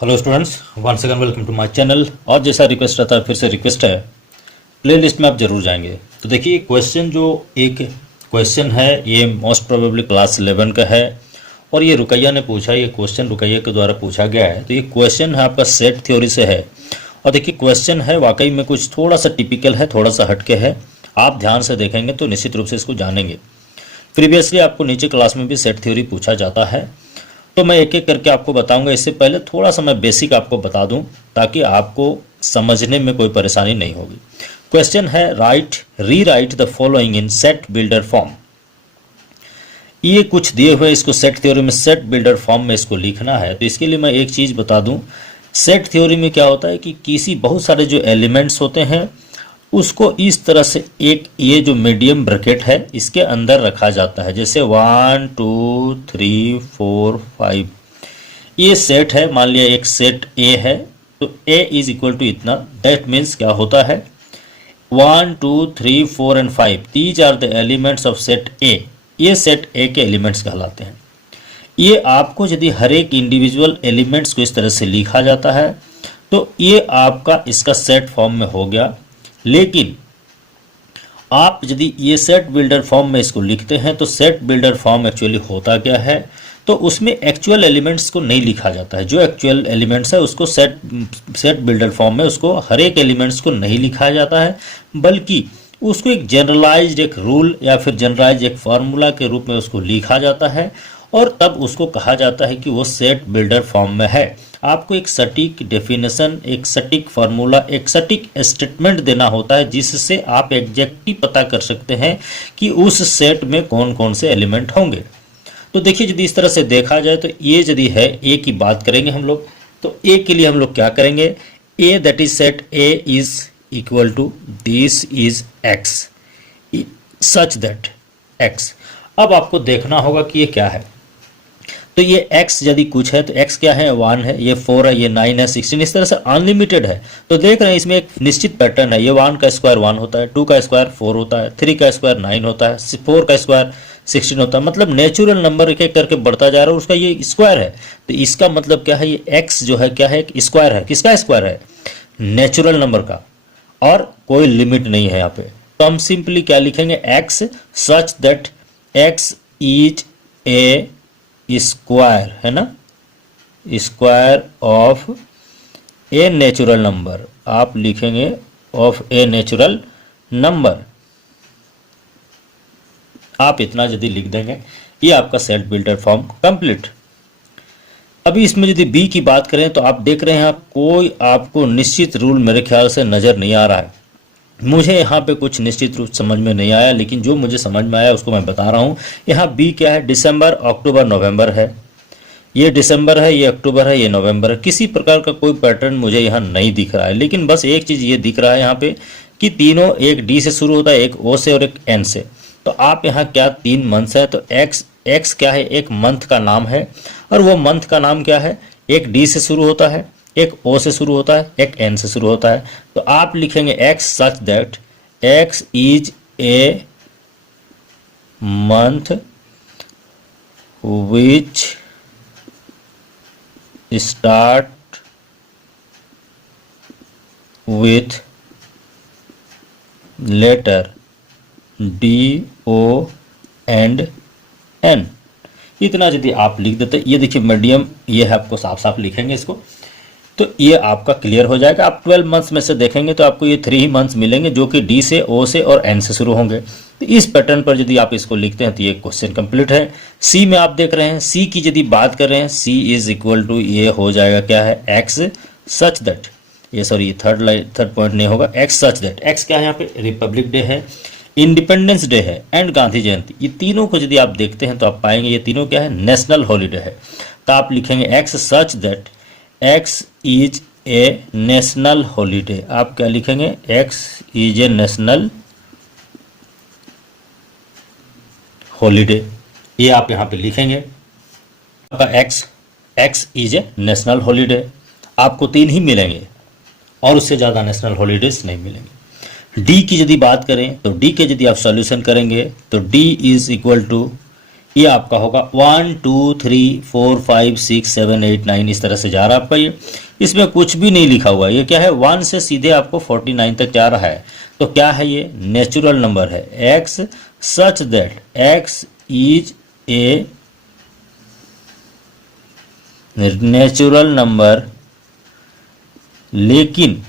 Hello students, once again welcome to my channel. और जैसा request रहता है फिर से रिक्वेस्ट है, प्लेलिस्ट में आप जरूर जाएंगे तो देखिए क्वेश्चन जो एक क्वेश्चन है ये मोस्ट प्रोबेबली क्लास 11 का है और ये रुकैया ने पूछा, ये क्वेश्चन रुकैया के द्वारा पूछा गया है। तो ये क्वेश्चन है आपका सेट थ्योरी से है और देखिए क्वेश्चन है वाकई में कुछ थोड़ा सा टिपिकल है, थोड़ा सा हटके है। आप ध्यान से देखेंगे तो निश्चित रूप से इसको जानेंगे। प्रीवियसली आपको नीचे क्लास में भी सेट थ्योरी पूछा जाता है, तो मैं एक एक करके आपको बताऊंगा। इससे पहले थोड़ा सा मैं बेसिक आपको बता दूं ताकि आपको समझने में कोई परेशानी नहीं होगी। क्वेश्चन है rewrite the following in set builder form. ये कुछ दिए हुए इसको सेट थ्योरी में सेट बिल्डर फॉर्म में इसको लिखना है। तो इसके लिए मैं एक चीज़ बता दूं, सेट थ्योरी में क्या होता है कि किसी बहुत सारे जो एलिमेंट्स होते हैं उसको इस तरह से एक ये जो मीडियम ब्रैकेट है इसके अंदर रखा जाता है। जैसे 1 2 3 4 5 ये सेट है। मान लिया एक सेट ए है तो ए इज इक्वल टू इतना। दैट मीन्स क्या होता है 1 2 3 4 and 5 these are the elements of set A. ये सेट ए के एलिमेंट्स कहलाते हैं। ये आपको यदि हर एक इंडिविजुअल एलिमेंट्स को इस तरह से लिखा जाता है तो ये आपका इसका सेट फॉर्म में हो गया। लेकिन आप यदि ये सेट बिल्डर फॉर्म में इसको लिखते हैं तो सेट बिल्डर फॉर्म एक्चुअली होता क्या है, तो उसमें एक्चुअल एलिमेंट्स को नहीं लिखा जाता है। जो एक्चुअल एलिमेंट्स है उसको सेट बिल्डर फॉर्म में उसको हर एक एलिमेंट्स को नहीं लिखा जाता है, बल्कि उसको एक जनरलाइज्ड एक रूल या फिर जनरलाइज्ड एक फार्मूला के रूप में उसको लिखा जाता है और तब उसको कहा जाता है कि वो सेट बिल्डर फॉर्म में है। आपको एक सटीक डेफिनेशन, एक सटीक फार्मूला, एक सटीक स्टेटमेंट देना होता है जिससे आप एग्जैक्टली पता कर सकते हैं कि उस सेट में कौन कौन से एलिमेंट होंगे। तो देखिए यदि इस तरह से देखा जाए तो ये यदि है ए की बात करेंगे हम लोग, तो ए के लिए हम लोग क्या करेंगे, A that is set A is equal to this is x such that x. अब आपको देखना होगा कि ये क्या है। तो ये x यदि कुछ है तो x क्या है 1 है, ये 4 है, ये 9 है, 16, इस तरह से अनलिमिटेड है। तो देख रहे हैं इसमें एक निश्चित पैटर्न है। ये 1 का स्क्वायर 1 होता है, 2 का स्क्वायर 4 होता है, 3 का स्क्वायर 9 होता है, 4 का स्क्वायर 16 होता है। मतलब नेचुरल नंबर एक एक करके बढ़ता जा रहा है, उसका ये स्क्वायर है। तो इसका मतलब क्या है, ये x जो है क्या है, एक स्क्वायर है। किसका स्क्वायर है, नेचुरल नंबर का, और कोई लिमिट नहीं है यहाँ पे। तो हम सिंपली क्या लिखेंगे, x such that x is A square, है ना, square of A natural number. आप लिखेंगे ऑफ ए नेचुरल नंबर। आप इतना यदि लिख देंगे ये आपका सेट बिल्डर फॉर्म कंप्लीट। अभी इसमें यदि बी की बात करें तो आप देख रहे हैं कोई आपको निश्चित रूल मेरे ख्याल से नज़र नहीं आ रहा है। मुझे यहाँ पे कुछ निश्चित रूप समझ में नहीं आया, लेकिन जो मुझे समझ में आया उसको मैं बता रहा हूँ। यहाँ बी क्या है, दिसंबर अक्टूबर नवंबर है, ये दिसंबर है, ये अक्टूबर है, ये नवंबर है। किसी प्रकार का कोई पैटर्न मुझे यहाँ नहीं दिख रहा है, लेकिन बस एक चीज़ ये दिख रहा है यहाँ पे कि तीनों एक डी से शुरू होता है, एक ओ से और एक एन से। तो आप यहाँ क्या 3 मंथ्स है, तो एक्स क्या है, एक मंथ का नाम है, और वो मंथ का नाम क्या है, एक डी से शुरू होता है, एक ओ से शुरू होता है, एक एन से शुरू होता है। तो आप लिखेंगे X such that X is a month which start with letter D O and N. इतना यदि आप लिख देते, ये देखिए मीडियम ये है, आपको साफ साफ लिखेंगे इसको, तो ये आपका क्लियर हो जाएगा। आप 12 मंथ्स में से देखेंगे तो आपको ये 3 मंथ्स मिलेंगे जो कि डी से, ओ से और एन से शुरू होंगे। तो इस पैटर्न पर यदि आप इसको लिखते हैं तो ये क्वेश्चन कंप्लीट है। सी में आप देख रहे हैं, सी की यदि बात कर रहे हैं, सी इज इक्वल टू ये हो जाएगा क्या है, एक्स सच दैट, ये सॉरी थर्ड पॉइंट नहीं होगा, एक्स सच दैट। एक्स क्या है यहाँ पे, रिपब्लिक डे है, इंडिपेंडेंस डे है एंड गांधी जयंती। ये तीनों को यदि आप देखते हैं तो आप पाएंगे ये तीनों क्या है, नेशनल हॉलीडे है। तो आप लिखेंगे X such that X is A national holiday. आप क्या लिखेंगे, x is A national holiday. ये आप यहाँ पे लिखेंगे आपका x is A national holiday. आपको 3 ही मिलेंगे और उससे ज़्यादा नेशनल हॉलीडेज नहीं मिलेंगे। डी की यदि बात करें तो डी के यदि आप सॉल्यूशन करेंगे तो डी इज इक्वल टू ये आपका होगा 1 2 3 4 5 6 7 8 9 इस तरह से जा रहा है आपका ये। इसमें कुछ भी नहीं लिखा हुआ है, ये क्या है 1 से सीधे आपको 49 तक जा रहा है। तो क्या है ये नेचुरल नंबर है x such that x is a natural number, लेकिन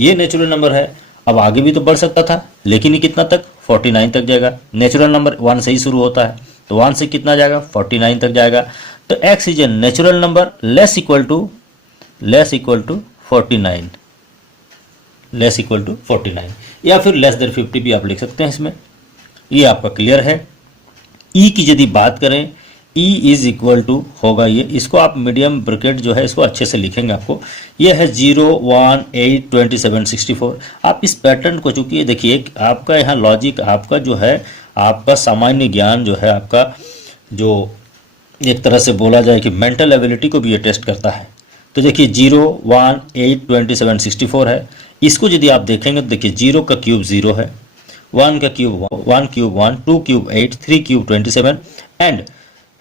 ये नेचुरल नंबर है। अब आगे भी तो बढ़ सकता था, लेकिन ये कितना तक 49 तक जाएगा। नेचुरल नंबर 1 से ही शुरू होता है, तो 1 से कितना जाएगा 49 तक जाएगा। तो x is a natural number less equal to 49, less equal to 49 या फिर लेस देन 50 भी आप लिख सकते हैं इसमें। ये आपका क्लियर है। ई की यदि बात करें, ई इज इक्वल टू होगा ये, इसको आप मीडियम ब्रैकेट जो है इसको अच्छे से लिखेंगे आपको। ये है 0 1 8 27 64। आप इस पैटर्न को, चूंकि देखिए आपका यहाँ लॉजिक, आपका जो है आपका सामान्य ज्ञान जो है आपका, जो एक तरह से बोला जाए कि मेंटल एबिलिटी को भी ये टेस्ट करता है। तो देखिए 0 1 8 27 64 है। इसको यदि आप देखेंगे तो देखिए 0 का क्यूब 0 है, 1 का cube 1 cube 1, 2 cube 8, 3 cube 27 and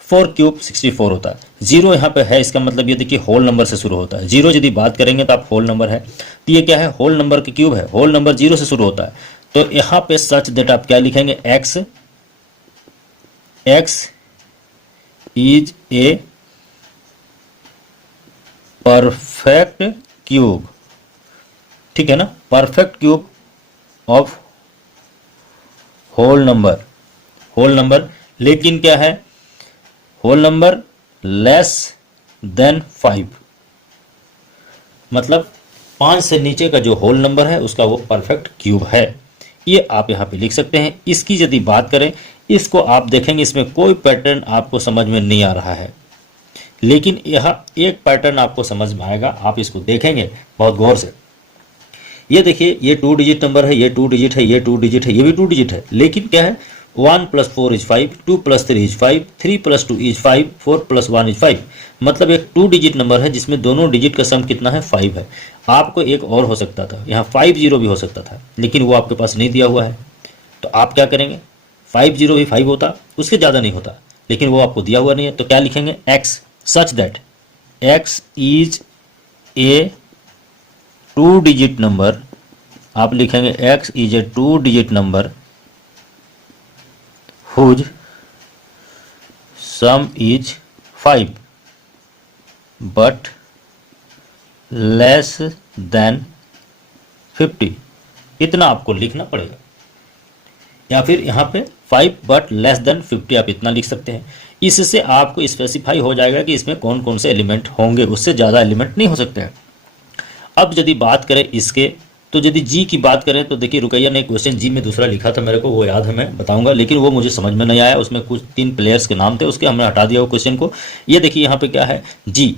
4 cube 64 होता है। 0 यहाँ पे है, इसका मतलब ये देखिए होल नंबर से शुरू होता है। 0 यदि बात करेंगे तो आप होल नंबर है, तो ये क्या है होल नंबर का क्यूब है, होल नंबर 0 से शुरू होता है। तो यहाँ पे सच दैट आप क्या लिखेंगे x is a perfect cube, ठीक है ना, perfect cube of whole number, लेकिन क्या है होल नंबर लेस देन 5, मतलब 5 से नीचे का जो होल नंबर है उसका वो परफेक्ट क्यूब है। ये आप यहाँ पे लिख सकते हैं। इसकी यदि बात करें, इसको आप देखेंगे इसमें कोई पैटर्न आपको समझ में नहीं आ रहा है, लेकिन यह एक पैटर्न आपको समझ में आएगा। आप इसको देखेंगे बहुत गौर से। ये देखिए ये 2 डिजिट नंबर है, ये 2 डिजिट है, ये 2 डिजिट है, ये भी 2 डिजिट है, लेकिन क्या है 1 + 4 इज 5, 2 + 3 इज 5, 3 + 2 इज 5, 4 + 1 इज 5। मतलब एक 2 डिजिट नंबर है जिसमें दोनों डिजिट का सम कितना है 5 है। आपको एक और हो सकता था, यहाँ 50 भी हो सकता था, लेकिन वो आपके पास नहीं दिया हुआ है। तो आप क्या करेंगे, 50 भी 5 होता, उसके ज़्यादा नहीं होता, लेकिन वो आपको दिया हुआ नहीं है। तो क्या लिखेंगे x such that x is A 2 digit number. आप लिखेंगे x is A 2 digit number whose sum is 5 but less than 50। इतना आपको लिखना पड़ेगा, या फिर यहाँ पे 5 but less than 50 आप इतना लिख सकते हैं। इससे आपको स्पेसिफाई हो जाएगा कि इसमें कौन कौन से एलिमेंट होंगे, उससे ज़्यादा एलिमेंट नहीं हो सकते हैं। अब यदि बात करें इसके, तो यदि जी की बात करें तो देखिए रुकैया ने क्वेश्चन जी में दूसरा लिखा था, मेरे को वो याद है, मैं बताऊंगा, लेकिन वो मुझे समझ में नहीं आया। उसमें कुछ 3 प्लेयर्स के नाम थे, उसके हमने हटा दिया वो क्वेश्चन को। ये देखिए यहाँ पे क्या है जी,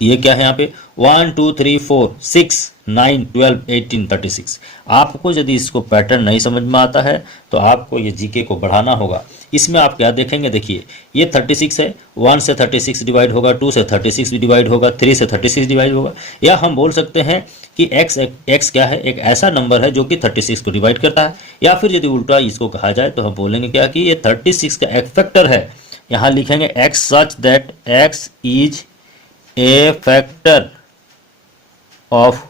ये क्या है यहाँ पे 1 2 3 4 6 9 12 18 36। आपको यदि इसको पैटर्न नहीं समझ में आता है तो आपको ये जीके को बढ़ाना होगा। इसमें आप क्या देखेंगे, देखिए ये 36 है, 1 से 36 डिवाइड होगा, 2 से 36 भी डिवाइड होगा, 3 से 36 डिवाइड होगा। या हम बोल सकते हैं कि x क्या है, एक ऐसा नंबर है जो कि 36 को डिवाइड करता है। या फिर यदि उल्टा इसको कहा जाए तो हम बोलेंगे क्या कि ये 36 का एक फैक्टर है। यहाँ लिखेंगे x such that x is A factor of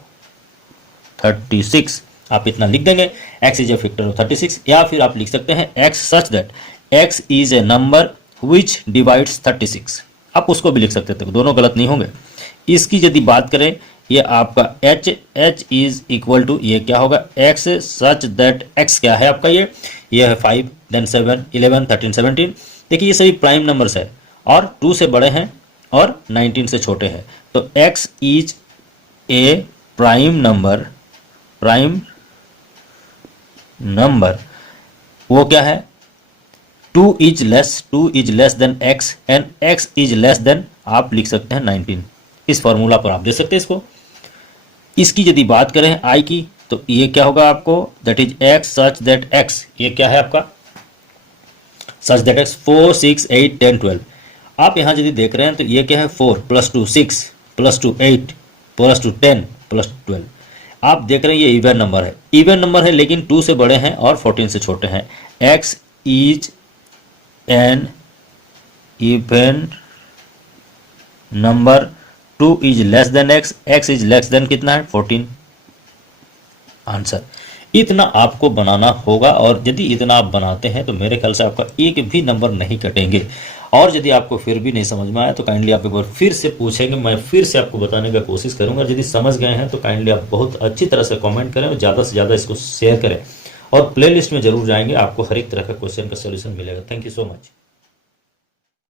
36। आप इतना लिख देंगे x is A factor of 36। या फिर आप लिख सकते हैं x such that x is A number which divides 36। आप उसको भी लिख सकते थे, दोनों गलत नहीं होंगे। इसकी यदि बात करें, ये आपका h इज इक्वल टू, ये क्या होगा x सच दैट x क्या है आपका, ये है 5 देन 7 11 13 17। देखिए ये सभी प्राइम नंबर्स है और 2 से बड़े हैं और 19 से छोटे हैं। तो x is A prime number वो क्या है 2 is less than x and x is less than, आप लिख सकते हैं 19। इस फॉर्मूला पर आप दे सकते हैं इसको। इसकी यदि बात करें i की, तो ये क्या होगा आपको, that is x such that x, ये क्या है आपका सच दैट x 4 6 8 10 12। आप यहाँ यदि देख रहे हैं तो ये क्या है 4 + 2 6 + 2 8 + 2 10 + 12। आप देख रहे हैं ये इवन नंबर है, लेकिन 2 से बड़े हैं और 14 से छोटे हैं। x is an event number 2 is less than x, x is less than कितना है 14। आंसर इतना आपको बनाना होगा, और यदि इतना आप बनाते हैं तो मेरे ख्याल से आपका एक भी नंबर नहीं कटेंगे। और यदि आपको फिर भी नहीं समझ में आया तो काइंडली आप एक बार फिर से पूछेंगे, मैं फिर से आपको बताने का कोशिश करूंगा। यदि समझ गए हैं तो काइंडली आप बहुत अच्छी तरह से कमेंट करें और ज़्यादा से ज़्यादा इसको शेयर करें, और प्लेलिस्ट में जरूर जाएंगे, आपको हर एक तरह का क्वेश्चन का सोल्यूशन मिलेगा। Thank you so much.